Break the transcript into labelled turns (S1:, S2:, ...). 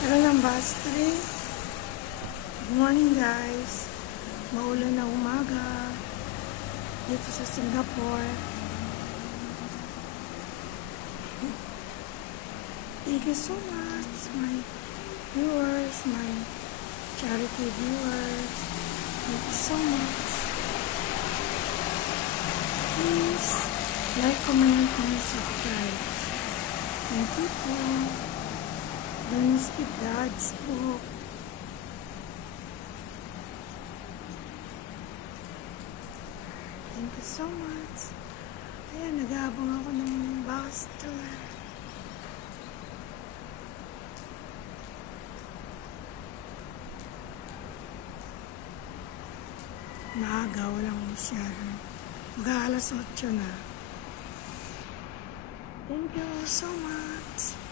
S1: Pero ng bus. Good morning guys. Maulan na umaga. Dito sa Singapore. Thank you so much, my viewers, my charity viewers. Thank you so much. Please like, comment, and subscribe. Thank you po. Skip the ads po. Thank you so much. Ayan, nag-aabang ako ng bus tour. Maaga, walang masyado. Mag-aalas 8 na. Thank you so much.